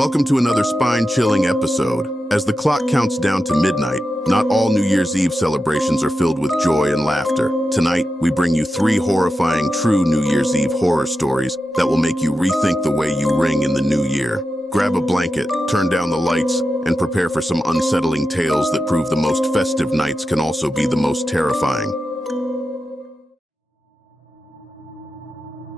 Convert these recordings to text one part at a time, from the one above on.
Welcome to another spine-chilling episode. As the clock counts down to midnight, not all New Year's Eve celebrations are filled with joy and laughter. Tonight, we bring you 3 horrifying true New Year's Eve horror stories that will make you rethink the way you ring in the new year. Grab a blanket, turn down the lights, and prepare for some unsettling tales that prove the most festive nights can also be the most terrifying.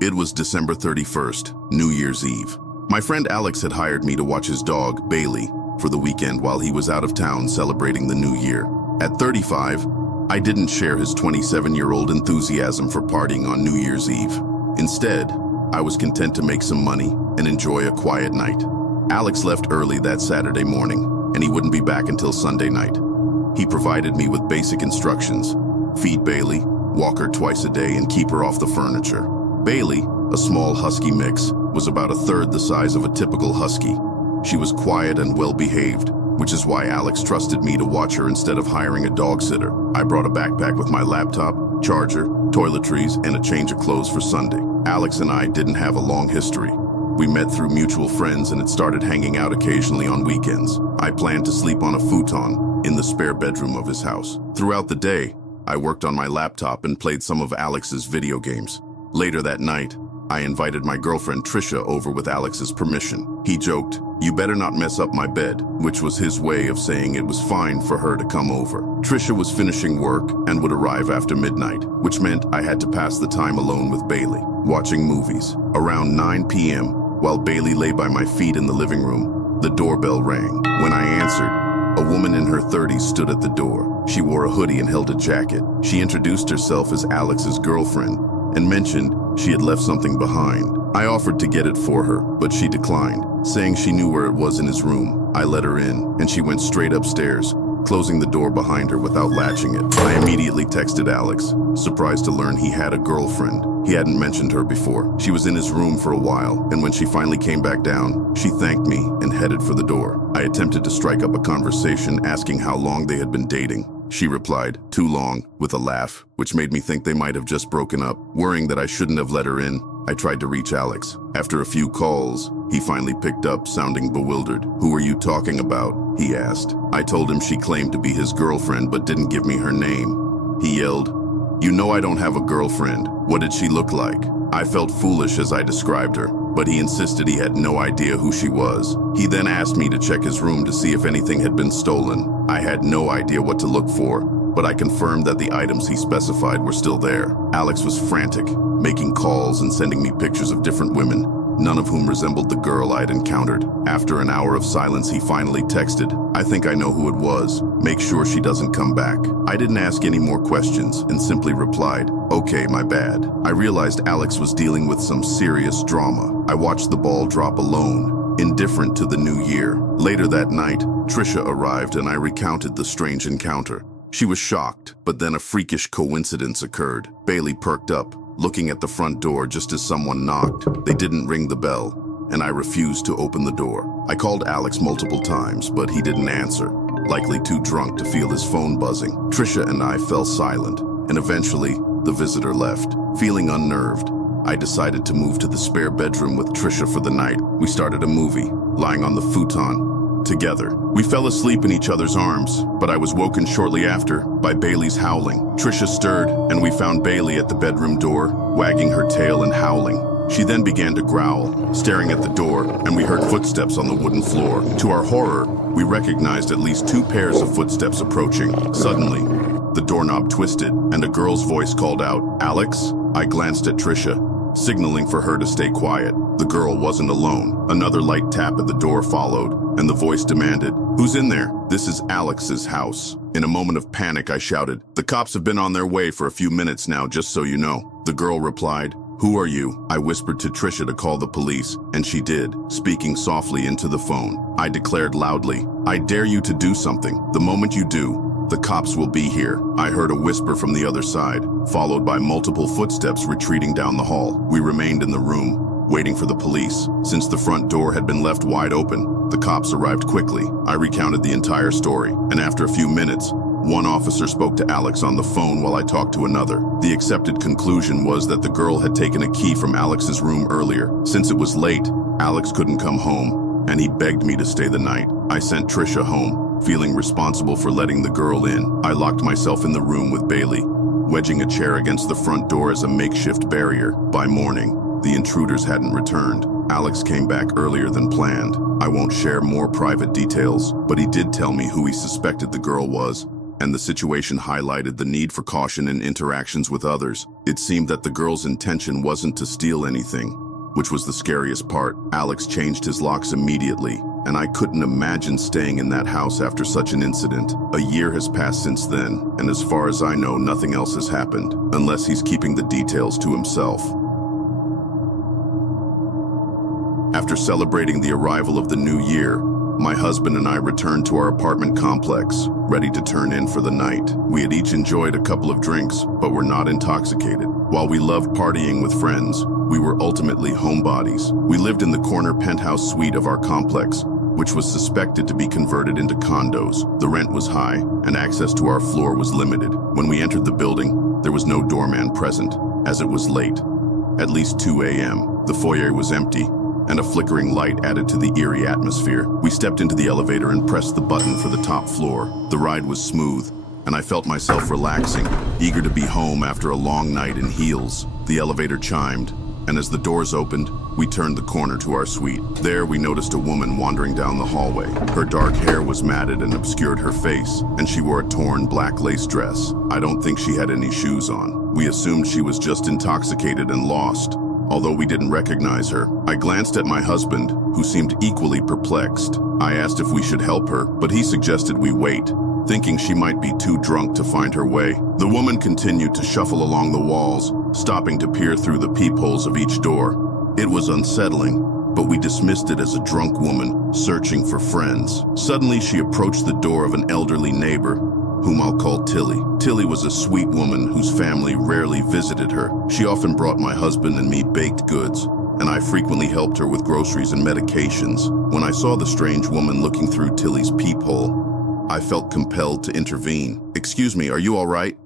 It was December 31st, New Year's Eve. My friend Alex had hired me to watch his dog, Bailey, for the weekend while he was out of town celebrating the new year. At 35, I didn't share his 27-year-old enthusiasm for partying on New Year's Eve. Instead, I was content to make some money and enjoy a quiet night. Alex left early that Saturday morning, and he wouldn't be back until Sunday night. He provided me with basic instructions: feed Bailey, walk her twice a day, and keep her off the furniture. Bailey, a small husky mix, was about a third the size of a typical husky. She was quiet and well-behaved, which is why Alex trusted me to watch her instead of hiring a dog sitter. I brought a backpack with my laptop, charger, toiletries, and a change of clothes for Sunday. Alex and I didn't have a long history. We met through mutual friends and had started hanging out occasionally on weekends. I planned to sleep on a futon in the spare bedroom of his house. Throughout the day, I worked on my laptop and played some of Alex's video games. Later that night, I invited my girlfriend Trisha over with Alex's permission. He joked, "You better not mess up my bed," which was his way of saying it was fine for her to come over. Trisha was finishing work and would arrive after midnight, which meant I had to pass the time alone with Bailey, watching movies. Around 9 p.m., while Bailey lay by my feet in the living room, the doorbell rang. When I answered, a woman in her 30s stood at the door. She wore a hoodie and held a jacket. She introduced herself as Alex's girlfriend and mentioned she had left something behind. I offered to get it for her, but she declined, saying she knew where it was in his room. I let her in, and she went straight upstairs, closing the door behind her without latching it. I immediately texted Alex, surprised to learn he had a girlfriend. He hadn't mentioned her before. She was in his room for a while, and when she finally came back down, she thanked me and headed for the door. I attempted to strike up a conversation, asking how long they had been dating. She replied, "Too long," with a laugh, which made me think they might have just broken up. Worrying that I shouldn't have let her in, I tried to reach Alex. After a few calls, he finally picked up, sounding bewildered. "Who are you talking about?" he asked. I told him she claimed to be his girlfriend but didn't give me her name. He yelled, "You know I don't have a girlfriend. What did she look like?" I felt foolish as I described her, but he insisted he had no idea who she was. He then asked me to check his room to see if anything had been stolen. I had no idea what to look for, but I confirmed that the items he specified were still there. Alex was frantic, making calls and sending me pictures of different women, none of whom resembled the girl I had encountered. After an hour of silence, he finally texted, "I think I know who it was. Make sure she doesn't come back." I didn't ask any more questions and simply replied, "Okay, my bad." I realized Alex was dealing with some serious drama. I watched the ball drop alone, indifferent to the new year. Later that night, Trisha arrived and I recounted the strange encounter. She was shocked, but then a freakish coincidence occurred. Bailey perked up, looking at the front door just as someone knocked. They didn't ring the bell, and I refused to open the door. I called Alex multiple times, but he didn't answer, likely too drunk to feel his phone buzzing. Trisha and I fell silent, and eventually, the visitor left. Feeling unnerved, I decided to move to the spare bedroom with Trisha for the night. We started a movie, lying on the futon together. We fell asleep in each other's arms, but I was woken shortly after by Bailey's howling. Trisha stirred, and we found Bailey at the bedroom door, wagging her tail and howling. She then began to growl, staring at the door, and we heard footsteps on the wooden floor. To our horror, we recognized at least 2 pairs of footsteps approaching. Suddenly, the doorknob twisted, and a girl's voice called out, "Alex?" I glanced at Trisha, signaling for her to stay quiet. The girl wasn't alone. Another light tap at the door followed, and the voice demanded, "Who's in there? This is Alex's house." In a moment of panic, I shouted, "The cops have been on their way for a few minutes now, just so you know." The girl replied, "Who are you?" I whispered to Trisha to call the police, and she did, speaking softly into the phone. I declared loudly, "I dare you to do something. The moment you do, the cops will be here." I heard a whisper from the other side, followed by multiple footsteps retreating down the hall. We remained in the room, waiting for the police. Since the front door had been left wide open, the cops arrived quickly. I recounted the entire story, and after a few minutes, one officer spoke to Alex on the phone while I talked to another. The accepted conclusion was that the girl had taken a key from Alex's room earlier. Since it was late, Alex couldn't come home, and he begged me to stay the night. I sent Trisha home, feeling responsible for letting the girl in. I locked myself in the room with Bailey, wedging a chair against the front door as a makeshift barrier. By morning, the intruders hadn't returned. Alex came back earlier than planned. I won't share more private details, but he did tell me who he suspected the girl was, and the situation highlighted the need for caution in interactions with others. It seemed that the girl's intention wasn't to steal anything, which was the scariest part. Alex changed his locks immediately, and I couldn't imagine staying in that house after such an incident. A year has passed since then, and as far as I know, nothing else has happened, unless he's keeping the details to himself. After celebrating the arrival of the new year, my husband and I returned to our apartment complex, ready to turn in for the night. We had each enjoyed a couple of drinks, but were not intoxicated. While we loved partying with friends, we were ultimately homebodies. We lived in the corner penthouse suite of our complex, which was suspected to be converted into condos. The rent was high, and access to our floor was limited. When we entered the building, there was no doorman present, as it was late. At least 2 a.m., the foyer was empty, and a flickering light added to the eerie atmosphere. We stepped into the elevator and pressed the button for the top floor. The ride was smooth, and I felt myself relaxing, eager to be home after a long night in heels. The elevator chimed, and as the doors opened, we turned the corner to our suite. There, we noticed a woman wandering down the hallway. Her dark hair was matted and obscured her face, and she wore a torn black lace dress. I don't think she had any shoes on. We assumed she was just intoxicated and lost, although we didn't recognize her. I glanced at my husband, who seemed equally perplexed. I asked if we should help her, but he suggested we wait, thinking she might be too drunk to find her way. The woman continued to shuffle along the walls, stopping to peer through the peepholes of each door. It was unsettling, but we dismissed it as a drunk woman searching for friends. Suddenly, she approached the door of an elderly neighbor, whom I'll call Tilly. Tilly was a sweet woman whose family rarely visited her. She often brought my husband and me baked goods, and I frequently helped her with groceries and medications. When I saw the strange woman looking through Tilly's peephole, I felt compelled to intervene. "Excuse me, are you all right?"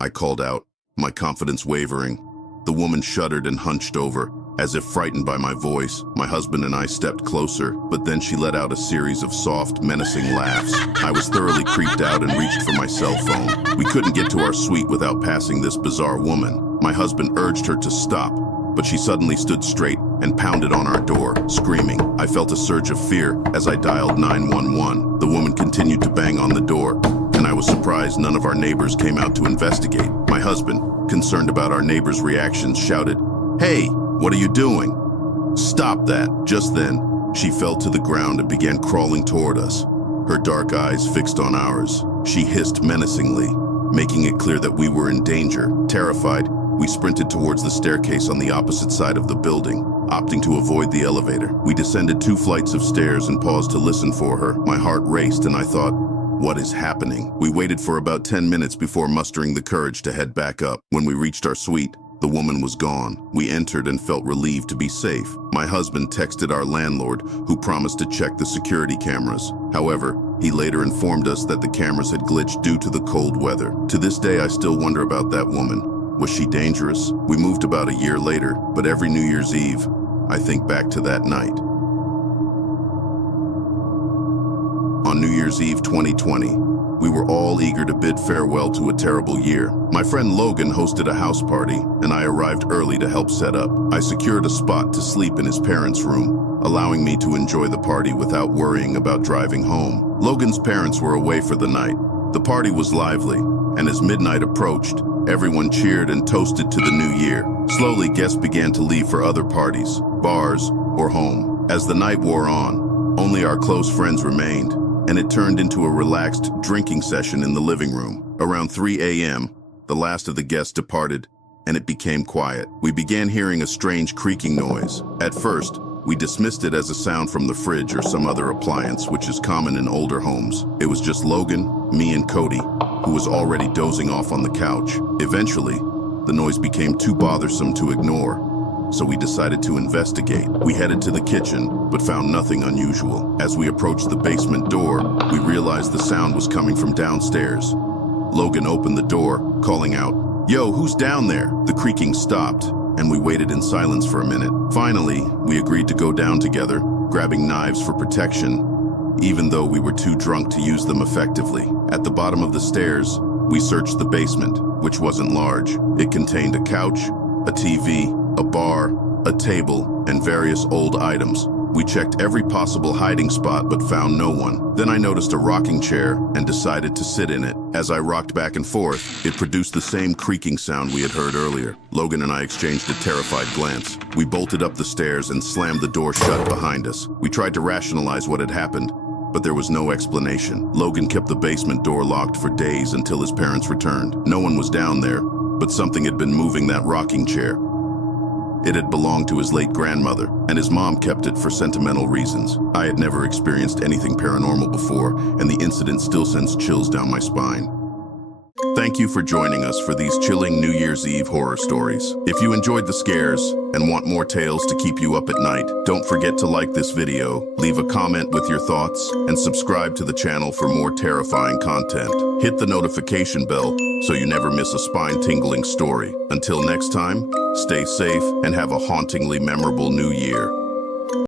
I called out, my confidence wavering. The woman shuddered and hunched over, as if frightened by my voice. My husband and I stepped closer, but then she let out a series of soft, menacing laughs. I was thoroughly creeped out and reached for my cell phone. We couldn't get to our suite without passing this bizarre woman. My husband urged her to stop, but she suddenly stood straight and pounded on our door, screaming. I felt a surge of fear as I dialed 911. The woman continued to bang on the door, and I was surprised none of our neighbors came out to investigate. My husband, concerned about our neighbors' reactions, shouted, "Hey, what are you doing? Stop that." Just then, she fell to the ground and began crawling toward us, her dark eyes fixed on ours. She hissed menacingly, making it clear that we were in danger. Terrified, we sprinted towards the staircase on the opposite side of the building, opting to avoid the elevator. We descended 2 flights of stairs and paused to listen for her. My heart raced and I thought, what is happening? We waited for about 10 minutes before mustering the courage to head back up. When we reached our suite, the woman was gone. We entered and felt relieved to be safe. My husband texted our landlord, who promised to check the security cameras. However, he later informed us that the cameras had glitched due to the cold weather. To this day, I still wonder about that woman. Was she dangerous? We moved about a year later, but every New Year's Eve, I think back to that night. On New Year's Eve 2020, we were all eager to bid farewell to a terrible year. My friend Logan hosted a house party, and I arrived early to help set up. I secured a spot to sleep in his parents' room, allowing me to enjoy the party without worrying about driving home. Logan's parents were away for the night. The party was lively, and as midnight approached, everyone cheered and toasted to the new year. Slowly, guests began to leave for other parties, bars, or home. As the night wore on, only our close friends remained, and it turned into a relaxed drinking session in the living room. Around 3 a.m., the last of the guests departed, and it became quiet. We began hearing a strange creaking noise. At first, we dismissed it as a sound from the fridge or some other appliance, which is common in older homes. It was just Logan, me, and Cody, who was already dozing off on the couch. Eventually, the noise became too bothersome to ignore, so we decided to investigate. We headed to the kitchen, but found nothing unusual. As we approached the basement door, we realized the sound was coming from downstairs. Logan opened the door, calling out, "Yo, who's down there?" The creaking stopped, and we waited in silence for a minute. Finally, we agreed to go down together, grabbing knives for protection, even though we were too drunk to use them effectively. At the bottom of the stairs, we searched the basement, which wasn't large. It contained a couch, a TV, a bar, a table, and various old items. We checked every possible hiding spot but found no one. Then I noticed a rocking chair and decided to sit in it. As I rocked back and forth, it produced the same creaking sound we had heard earlier. Logan and I exchanged a terrified glance. We bolted up the stairs and slammed the door shut behind us. We tried to rationalize what had happened, but there was no explanation. Logan kept the basement door locked for days until his parents returned. No one was down there, but something had been moving that rocking chair. It had belonged to his late grandmother, and his mom kept it for sentimental reasons. I had never experienced anything paranormal before, and the incident still sends chills down my spine. Thank you for joining us for these chilling New Year's Eve horror stories. If you enjoyed the scares and want more tales to keep you up at night, don't forget to like this video, leave a comment with your thoughts, and subscribe to the channel for more terrifying content. Hit the notification bell so you never miss a spine-tingling story. Until next time, stay safe and have a hauntingly memorable New Year.